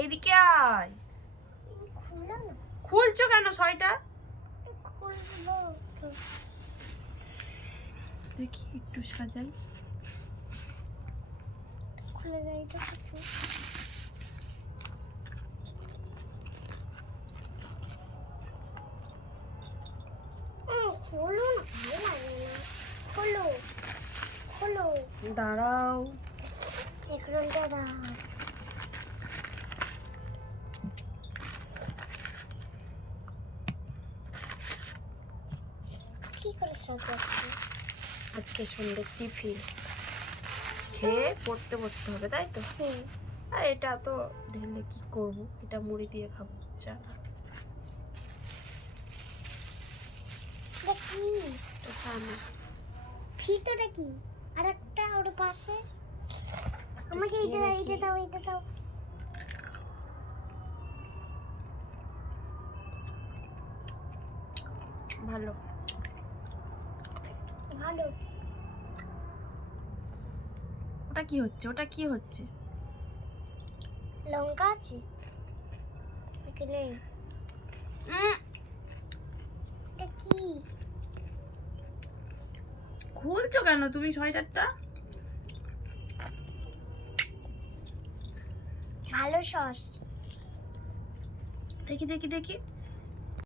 এইদিকে আয়। খুলছো কেন সোয়েটার? দেখি একটু সাজাই। খুলে দেয় তো কিছু। খোলো না, ভালো লাগে না। খোলো খোলো। দাঁড়াও, এগরোলটা দাও। কি করে সাজাচ্ছি? আজকে সন্ধ্যে টিফিন খেয়ে পড়তে বসতে হবে, তাই তো? আর এটা তো ঢেলে কি করব, এটা মুড়ি দিয়ে খাবো। চা এটা কি? এটা চা না। ভিতরে কি? আর একটা ওর পাশে। আমাকে খেয়ে এইটা দেখি। দাও, এইটা দাও। ভালো ভালো। ওটা কি হচ্ছে? ওটা কি হচ্ছে? লঙ্কা আছে এখানে। এটা কি? খুলছো কেন তুমি সোয়েটারটা? ভালো সস। দেখি দেখি দেখি।